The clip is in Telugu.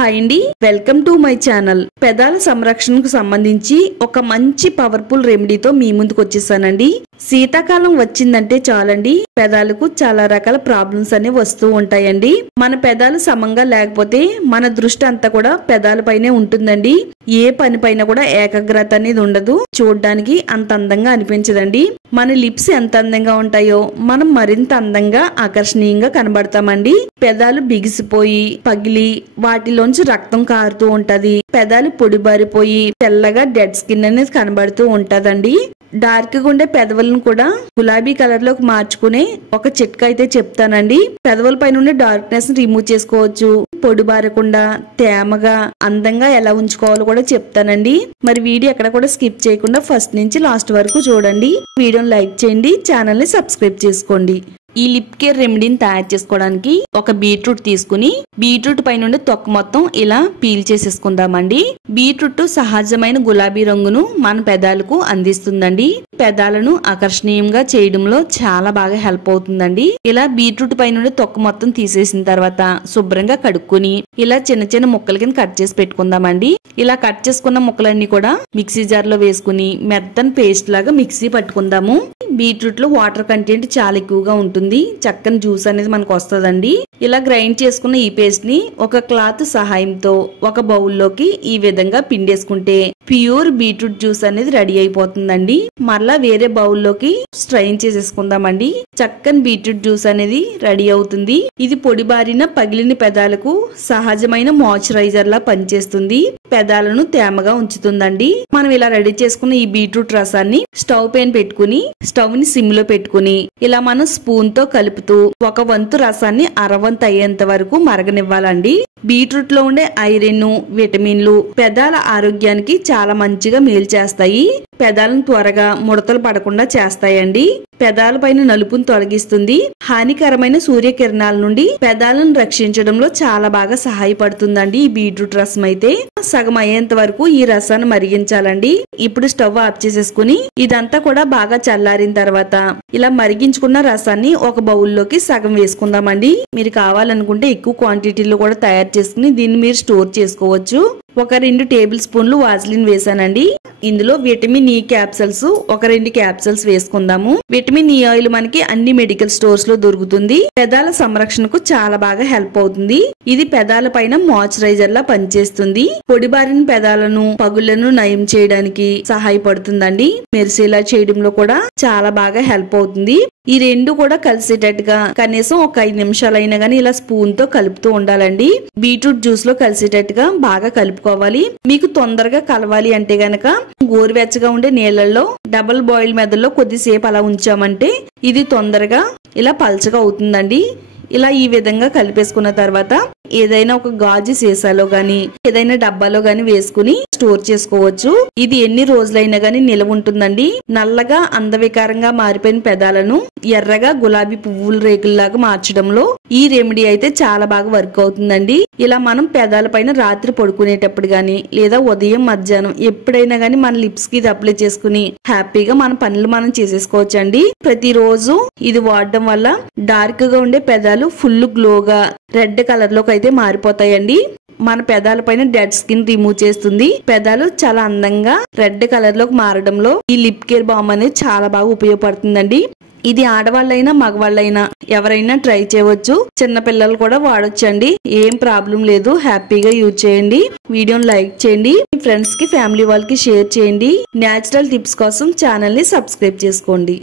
హాయ్ అండి, వెల్కమ్ టు మై ఛానల్. పెదాల సంరక్షణకు సంబంధించి ఒక మంచి పవర్ఫుల్ రెమెడీతో మీ ముందుకు వచ్చేసానండి. శీతాకాలం వచ్చిందంటే చాలండి, పెదాలకు చాలా రకాల ప్రాబ్లమ్స్ అనేవి వస్తూ ఉంటాయండి. మన పెదాలు సమంగా లేకపోతే మన దృష్టి అంతా కూడా పెదాల పైనే ఉంటుందండి. ఏ పని పైన కూడా ఏకాగ్రత అనేది ఉండదు, చూడడానికి అంత అందంగా అనిపించదండి. మన లిప్స్ ఎంత అందంగా ఉంటాయో మనం మరింత అందంగా ఆకర్షణీయంగా కనబడతామండి. పెదాలు బిగిసిపోయి పగిలి వాటిలోంచి రక్తం కారుతూ ఉంటది. పెదాలు పొడిబారిపోయి తెల్లగా డెడ్ స్కిన్ అనేది కనబడుతూ ఉంటదండి. డార్క్ గా ఉండే పెదవులను కూడా గులాబీ కలర్ లోకి మార్చుకునే ఒక చిట్కా అయితే చెప్తానండి. పెదవుల పైన ఉండే డార్క్నెస్ రిమూవ్ చేసుకోవచ్చు. పొడి బారకుండా తేమగా అందంగా ఎలా ఉంచుకోవాలో కూడా చెప్తానండి. మరి వీడియో ఎక్కడ కూడా స్కిప్ చేయకుండా ఫస్ట్ నుంచి లాస్ట్ వరకు చూడండి. వీడియోని లైక్ చేయండి, ఛానల్ ని సబ్స్క్రైబ్ చేసుకోండి. ఈ లిప్ కేర్ రెమెడీని తయారు చేసుకోవడానికి ఒక బీట్రూట్ తీసుకుని బీట్రూట్ పైన ఉండే తొక్క మొత్తం ఇలా పీల్ చేసేసుకుందామండి. బీట్రూట్ సహజమైన గులాబీ రంగును మన పెదాలకు అందిస్తుందండి. పెదాలను ఆకర్షణీయంగా చేయడంలో చాలా బాగా హెల్ప్ అవుతుందండి. ఇలా బీట్రూట్ పైన ఉండే తొక్క మొత్తం తీసేసిన తర్వాత శుభ్రంగా కడుక్కుని ఇలా చిన్న చిన్న ముక్కల కింద కట్ చేసి పెట్టుకుందామండి. ఇలా కట్ చేసుకున్న ముక్కలన్నీ కూడా మిక్సీ జార్ లో వేసుకుని మెత్తని పేస్ట్ లాగా మిక్సీ పట్టుకుందాము. బీట్రూట్ లో వాటర్ కంటెంట్ చాలా ఎక్కువగా ఉంటుంది, చక్కని జ్యూస్ అనేది మనకు వస్తుందండి. ఇలా గ్రైండ్ చేసుకున్న ఈ పేస్ట్ ని ఒక క్లాత్ సహాయంతో ఒక బౌల్లోకి ఈ విధంగా పిండేసుకుంటే ప్యూర్ బీట్రూట్ జ్యూస్ అనేది రెడీ అయిపోతుందండి. మరలా వేరే బౌల్లోకి స్ట్రైన్ చేసేసుకుందామండి. చక్కని బీట్రూట్ జ్యూస్ అనేది రెడీ అవుతుంది. ఇది పొడి బారిన పగిలిన పెదాలకు సహజమైన మాయిశ్చరైజర్ లా పనిచేస్తుంది. పెదాలను తేమగా ఉంచుతుందండి. మనం ఇలా రెడీ చేసుకున్న ఈ బీట్రూట్ రసాన్ని స్టవ్ పైన పెట్టుకుని స్టవ్ ని సిమ్ లో పెట్టుకుని ఇలా మనం స్పూన్ తో కలుపుతూ ఒక వంతు రసాన్ని అరవంతు అయ్యేంత వరకు మరగనివ్వాలండి. బీట్రూట్ లో ఉండే ఐరన్, విటమిన్లు పెదాల ఆరోగ్యానికి చాలా మంచిగా మేలు చేస్తాయి. పెదాలను త్వరగా ముడతలు పడకుండా చేస్తాయండి. పెదాల పైన నలుపును తొలగిస్తుంది. హానికరమైన సూర్యకిరణాల నుండి పెదాలను రక్షించడంలో చాలా బాగా సహాయపడుతుందండి. ఈ బీట్రూట్ రసం అయితే సగం అయ్యేంత వరకు ఈ రసాన్ని మరిగించాలండి. ఇప్పుడు స్టవ్ ఆఫ్ చేసేసుకుని ఇదంతా కూడా బాగా చల్లారిన తర్వాత ఇలా మరిగించుకున్న రసాన్ని ఒక బౌల్లోకి సగం వేసుకుందామండి. మీరు కావాలనుకుంటే ఎక్కువ క్వాంటిటీలో కూడా తయారు చేసుకుని దీన్ని మీరు స్టోర్ చేసుకోవచ్చు. ఒక 2 టేబుల్ స్పూన్లు వాజిలిన్ వేసానండి. ఇందులో విటమిన్ ఈ క్యాప్సల్స్ ఒక 2 క్యాప్సల్స్ వేసుకుందాము. విటమిన్ ఈ ఆయిల్ మనకి అన్ని మెడికల్ స్టోర్స్ లో దొరుకుతుంది. పెదాల సంరక్షణకు చాలా బాగా హెల్ప్ అవుతుంది. ఇది పెదాల పైన మాయిశ్చరైజర్ లా పనిచేస్తుంది. పొడిబారిన పెదాలను పగుళ్లను నయం చేయడానికి సహాయపడుతుందండి. మెరిసేలా చేయడంలో కూడా చాలా బాగా హెల్ప్ అవుతుంది. ఈ రెండు కూడా కలిసేటట్టుగా కనీసం ఒక 5 నిమిషాలైనా గానీ ఇలా స్పూన్ తో కలుపుతూ ఉండాలండి. బీట్రూట్ జ్యూస్ లో కలిసేటట్టుగా బాగా కలుపుకోవాలి. మీకు తొందరగా కలవాలి అంటే గనక గోరువెచ్చగా ఉండే నీళ్లలో డబుల్ బాయిల్ మెథడ్లో కొద్దిసేపు అలా ఉంచామంటే ఇది తొందరగా ఇలా పల్చగా అవుతుందండి. ఇలా ఈ విధంగా కలిపేసుకున్న తర్వాత ఏదైనా ఒక గాజు సీసాలో గాని ఏదైనా డబ్బాలో గాని వేసుకుని స్టోర్ చేసుకోవచ్చు. ఇది ఎన్ని రోజులైనా గానీ నిలవ ఉంటుందండి. నల్లగా అందవికారంగా మారిపోయిన పెదాలను ఎర్రగా గులాబీ పువ్వుల రేకుల్లాగా మార్చడంలో ఈ రెమెడీ అయితే చాలా బాగా వర్క్ అవుతుందండి. ఇలా మనం పెదాల పైన రాత్రి పడుకునేటప్పుడు గాని లేదా ఉదయం మధ్యాహ్నం ఎప్పుడైనా గానీ మన లిప్స్ కి ఇది అప్లై చేసుకుని హ్యాపీగా మన పనులు మనం చేసేసుకోవచ్చు అండి. ప్రతిరోజు ఇది వాడడం వల్ల డార్క్ గా ఉండే పెదాలు ఫుల్ గ్లోగా రెడ్ కలర్ లోకి అయితే మారిపోతాయండి. మన పెదాల పైన డెడ్ స్కిన్ రిమూవ్ చేస్తుంది. పెదాలు చాలా అందంగా రెడ్ కలర్ లోకి మారడంలో ఈ లిప్ కేర్ బామ్ అనేది చాలా బాగా ఉపయోగపడుతుందండి. ఇది ఆడవాళ్ళైనా మగవాళ్ళైనా ఎవరైనా ట్రై చేయవచ్చు. చిన్న పిల్లలు కూడా వాడొచ్చండి. ఏం ప్రాబ్లం లేదు, హ్యాపీగా యూజ్ చేయండి. వీడియోని లైక్ చేయండి, మీ ఫ్రెండ్స్ కి ఫ్యామిలీ వాళ్ళకి షేర్ చేయండి. న్యాచురల్ టిప్స్ కోసం ఛానల్ ని సబ్స్క్రైబ్ చేసుకోండి.